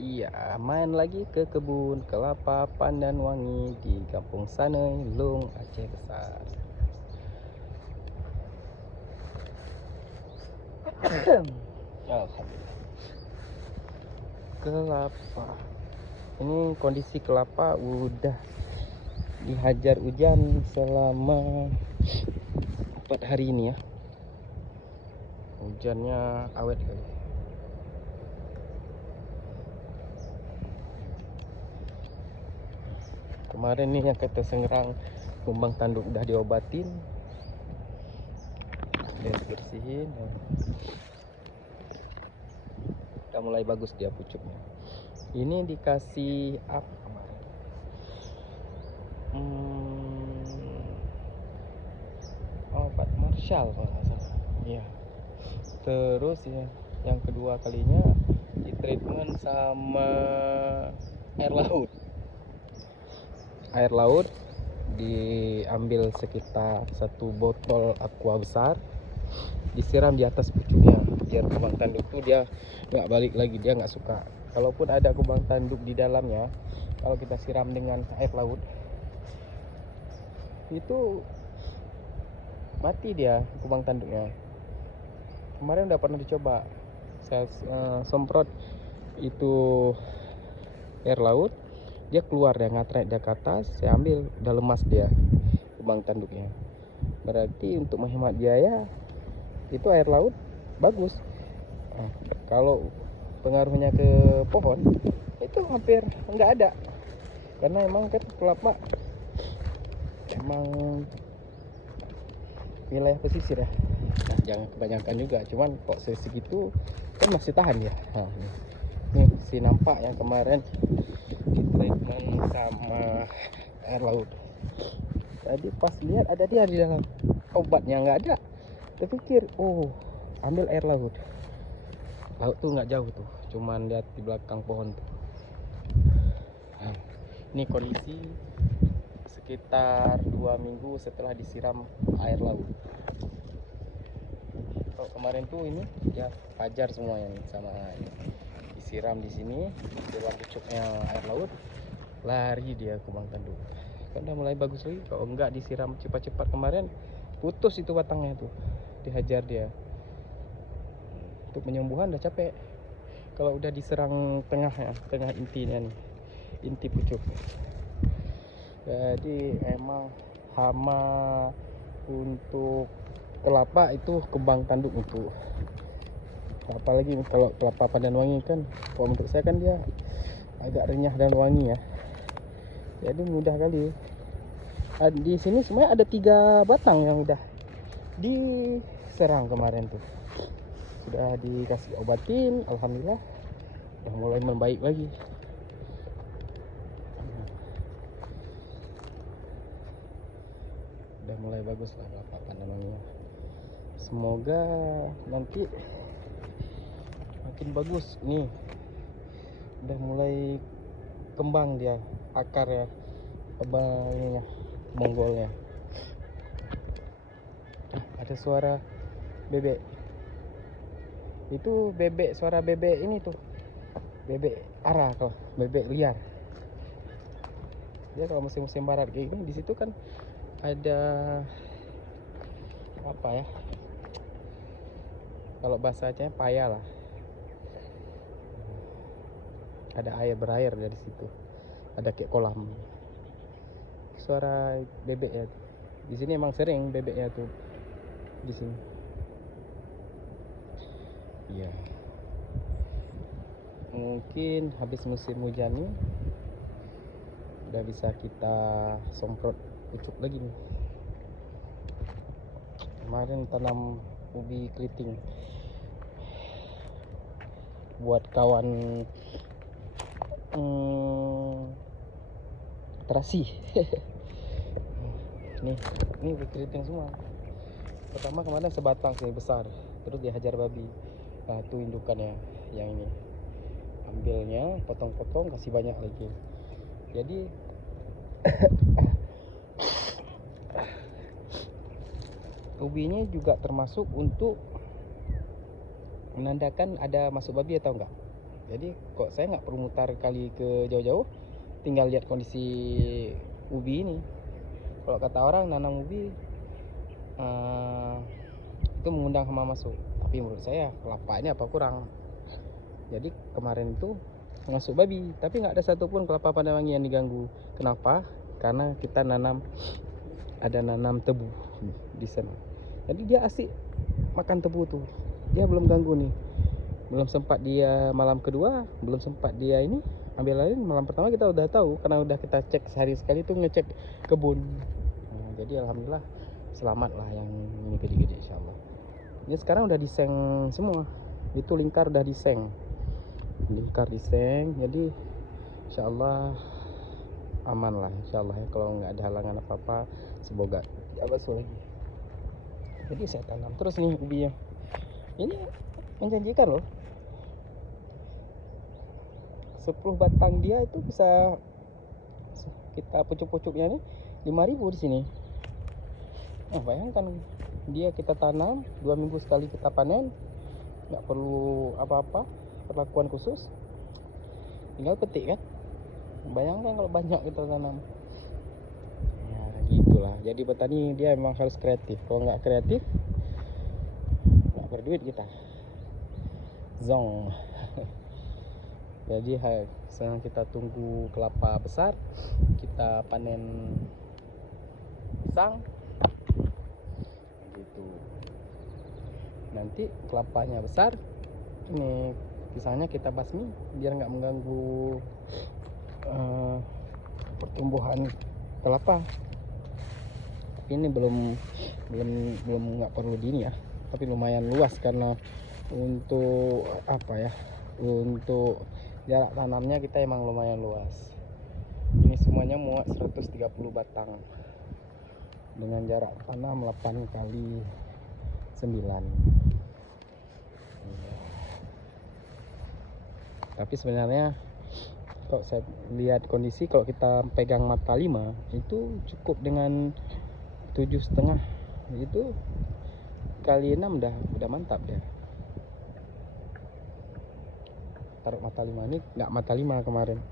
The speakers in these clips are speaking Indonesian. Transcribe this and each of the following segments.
Iya, main lagi ke kebun kelapa Pandan Wangi di Kampung Sanei, Lung, Aceh Besar. Alhamdulillah. Kelapa. Ini kondisi kelapa udah dihajar hujan selama 4 hari ini ya. Hujannya awet kali. Kemarin nih yang kata Sengerang, kumbang tanduk udah diobatin, udah dibersihin, udah mulai bagus dia pucuknya. Ini dikasih apa kemarin? Obat Marshall kalau nggak salah. Iya. Terus ya, yang kedua kalinya di treatment sama air laut. Air laut diambil sekitar 1 botol aqua besar, disiram di atas pucuknya biar kubang tanduk itu dia nggak balik lagi, dia nggak suka. Kalaupun ada kubang tanduk di dalamnya, kalau kita siram dengan air laut itu mati dia kubang tanduknya. Kemarin udah pernah dicoba, saya semprot itu air laut, dia keluar, dia ngatret dia ke atas, saya ambil, udah lemas dia kubang tanduknya. Berarti untuk menghemat biaya itu air laut bagus. Nah, kalau pengaruhnya ke pohon itu hampir nggak ada, karena emang kan kelapa emang wilayah pesisir ya. Nah, jangan kebanyakan juga, cuman kok segitu kan masih tahan ya. Nah, ini si nampak yang kemarin di treatment sama air laut. Tadi pas lihat ada dia di dalam, obatnya nggak ada. Terpikir, oh ambil air laut. Laut tuh nggak jauh tuh, cuman lihat di belakang pohon tuh. Nah, ini kondisi sekitar 2 minggu setelah disiram air laut. Kalau kemarin tuh ini ya pajar semuanya nih, sama ini. Disiram di sini, dalam pucuknya air laut, lari dia kubang tanduk. Kan udah mulai bagus lagi. Kalau enggak disiram cepat-cepat kemarin, putus itu batangnya tuh, dihajar dia. Untuk penyembuhan udah capek. Kalau udah diserang tengahnya, tengah intinya nih, inti pucuk. Jadi emang hama untuk kelapa itu kembang tanduk untuk, apalagi kalau kelapa Pandan Wangi kan, kalau menurut saya kan dia agak renyah dan wangi ya, jadi mudah kali. Di sini sebenarnya ada 3 batang yang udah diserang kemarin tuh, sudah dikasih obatin, alhamdulillah udah mulai membaik lagi. Udah mulai bagus lah kelapa Pandan Wangi. Semoga nanti makin bagus nih, udah mulai kembang dia, akar ya, ininya, bonggolnya. Ada suara bebek, itu bebek, suara bebek ini tuh, bebek arah, kalau bebek liar. Dia kalau musim-musim barat kayak gini, di situ kan ada apa ya, kalau bahasa Aceh paya lah, ada air berair dari situ, ada kayak kolam. Suara bebek ya, di sini emang sering bebeknya tuh di sini. Iya, mungkin habis musim hujan nih udah bisa kita semprot pucuk lagi nih. Kemarin tanam ubi keriting buat kawan terasi. Ini ubi keriting semua. Pertama kemarin sebatang sih besar, terus dihajar babi. Nah itu indukannya yang ini, ambilnya potong-potong, kasih banyak lagi. Jadi ubinya juga termasuk untuk menandakan ada masuk babi atau enggak. Jadi kok saya nggak perlu mutar kali ke jauh-jauh, tinggal lihat kondisi ubi ini. Kalau kata orang nanam ubi itu mengundang hama masuk, tapi menurut saya kelapa ini apa kurang. Jadi kemarin itu masuk babi, tapi nggak ada satupun kelapa Padanwangi yang diganggu. Kenapa? Karena kita nanam tebu di sana. Jadi dia asik makan tebu tuh, dia belum ganggu nih. Belum sempat dia malam kedua, belum sempat dia ini ambil lain. Malam pertama kita udah tahu karena udah kita cek sehari sekali tuh, ngecek kebun. Jadi alhamdulillah selamat lah yang ini gede-gede insyaallah. Ini sekarang udah diseng semua, itu lingkar udah diseng, jadi insyaallah aman lah insyaallah ya. Kalau nggak ada halangan apa-apa, semoga ya basuh lagi. Jadi saya tanam terus nih ubinya. Ini menjanjikan loh. 10 batang dia itu bisa kita pucuk-pucuknya nih 5.000 di sini. Nah, bayangkan dia kita tanam 2 minggu sekali kita panen, nggak perlu apa-apa perlakuan khusus, tinggal petik kan. Bayangkan kalau banyak kita tanam. Ya gitulah, jadi petani dia memang harus kreatif. Kalau nggak kreatif nggak berduit kita, zong. Jadi sekarang kita tunggu kelapa besar, kita panen pisang gitu. Nanti kelapanya besar, ini pisangnya kita basmi biar nggak mengganggu pertumbuhan kelapa. Tapi ini belum nggak perlu dini ya, tapi lumayan luas karena untuk apa ya, untuk jarak tanamnya kita emang lumayan luas. Ini semuanya muat 130 batang dengan jarak tanam 8 kali 9. Tapi sebenarnya kalau saya lihat kondisi, kalau kita pegang mata 5 itu cukup dengan 7,5 itu kali 6 udah mantap ya. Taruh mata 5 ini nggak mata 5 kemarin,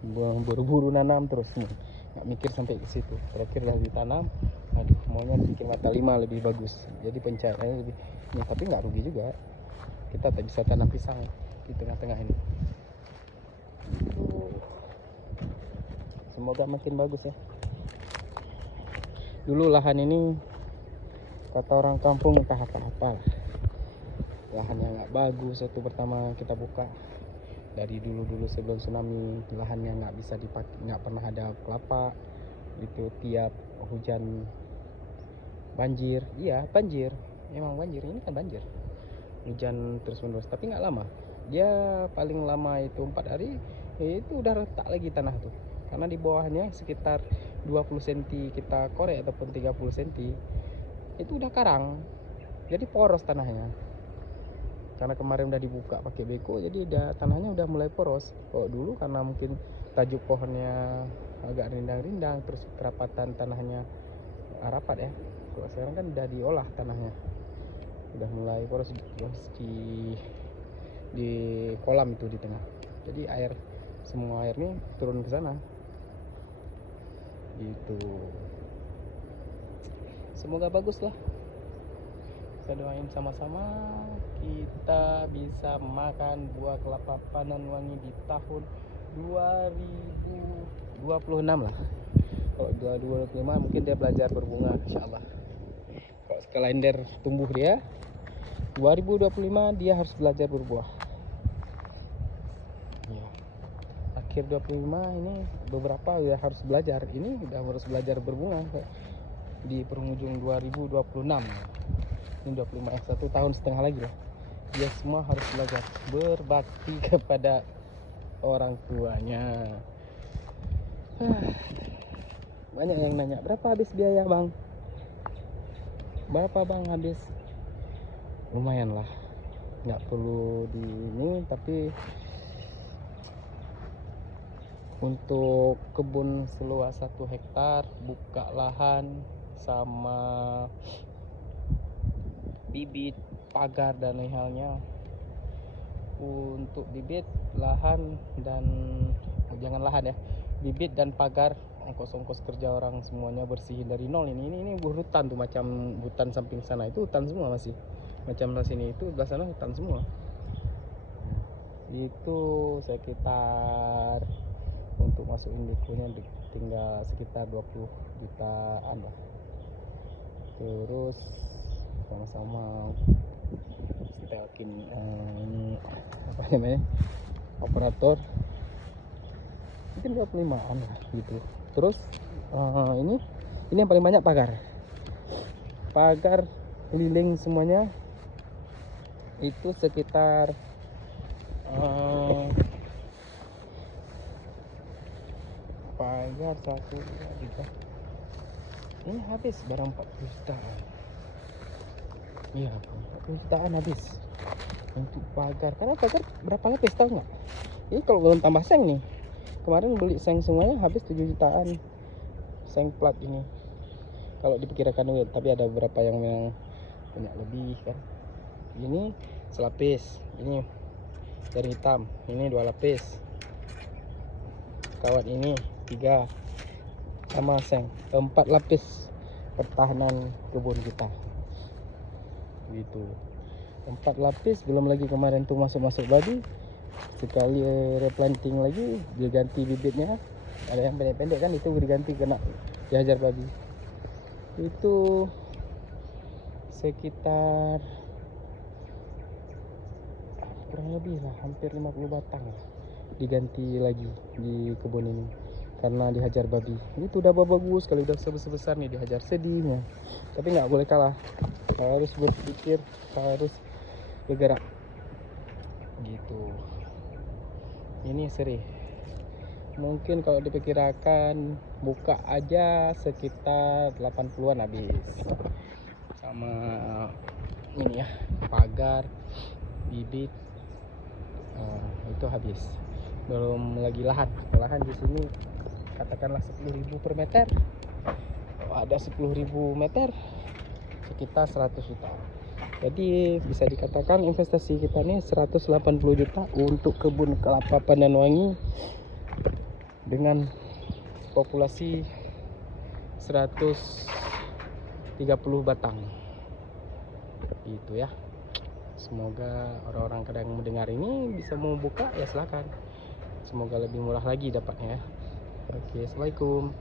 buru-buru nanam terus nih, nggak mikir sampai ke situ. Terakhir lagi tanam, aduh maunya bikin mata 5 lebih bagus, jadi pencahayaan lebih ini. Tapi nggak rugi juga, kita tak bisa tanam pisang di tengah-tengah ini. Semoga makin bagus ya. Dulu lahan ini kata orang kampung entah apa-apa lah, lahan yang nggak bagus. Itu pertama kita buka dari dulu sebelum tsunami, lahan yang nggak bisa dipakai, nggak pernah ada kelapa. Itu tiap hujan banjir, iya banjir, emang banjir. Ini kan banjir, hujan terus menerus, tapi nggak lama. Dia paling lama itu 4 hari, itu udah retak lagi tanah tuh, karena di bawahnya sekitar 20 cm kita korek ataupun 30 cm itu udah karang, jadi poros tanahnya. Karena kemarin udah dibuka pakai beko, jadi tanahnya udah mulai poros. Kalau dulu karena mungkin tajuk pohonnya agak rindang-rindang, terus kerapatan tanahnya rapat ya. Kalau sekarang kan udah diolah tanahnya, udah mulai poros di kolam itu di tengah. Jadi semua air nih turun ke sana. Itu semoga bagus lah. Kita doain sama-sama kita bisa makan buah kelapa Padanwangi di tahun 2026 lah. Kalau 2025 mungkin dia belajar berbunga insyaallah. Kalau kalender tumbuh dia 2025 dia harus belajar berbuah ya. Akhir 25 ini beberapa ya harus belajar, ini udah harus belajar berbunga di penghujung 2026. Ini 25 1 tahun setengah lagi lah. Dia semua harus belajar berbakti kepada orang tuanya. Banyak yang nanya, berapa habis biaya bang? Berapa bang habis? Lumayan lah, nggak perlu di ini, tapi untuk kebun seluas 1 hektar, buka lahan sama bibit, pagar dan lain halnya, untuk bibit, lahan, dan jangan lahan ya, bibit dan pagar, ongkos-ongkos kerja orang semuanya bersihin dari nol. Ini hutan tuh, macam hutan samping sana itu hutan semua masih, macam di sini itu belah sana hutan semua. Itu sekitar untuk masukin dekonya tinggal sekitar 20 jutaan lah. Terus sama-sama setelkin ini apa namanya, operator mungkin 25-an lah gitu. Terus ini yang paling banyak pagar keliling semuanya itu sekitar pagar 1 juta. Ini habis barang 40 jutaan. Iya, 40 jutaan habis untuk pagar. Karena pagar berapa lapis tahu nggak? Ini kalau belum tambah seng nih. Kemarin beli seng semuanya habis 7 jutaan. Seng plat ini. Kalau diperkirakan duit, tapi ada beberapa yang memang punya lebih kan. Ini selapis, ini jaring hitam, ini 2 lapis. Kawat ini 3 sama seng 4 lapis pertahanan kebun kita. Gitu. 4 lapis, belum lagi kemarin tuh masuk babi. Sekali replanting lagi, diganti bibitnya. Ada yang pendek-pendek kan, itu diganti kena dihajar babi. Itu sekitar kurang lebih lah hampir 50 batang lah diganti lagi di kebun ini karena dihajar babi. Itu udah bagus sekali, udah sebesar nih dihajar, sedihnya. Tapi nggak boleh kalah, harus berpikir, harus bergerak gitu. Ini seri mungkin kalau diperkirakan buka aja sekitar 80-an habis, sama ini ya, pagar, bibit, itu habis. Belum lagi lahan di sini katakanlah 10.000 per meter. Kalau ada 10.000 meter sekitar 100 juta. Jadi bisa dikatakan investasi kita nih 180 juta untuk kebun kelapa pandan wangi dengan populasi 130 batang. Itu ya. Semoga orang-orang kadang mendengar ini bisa mau buka ya silakan. Semoga lebih murah lagi dapatnya ya. Oke, assalamualaikum.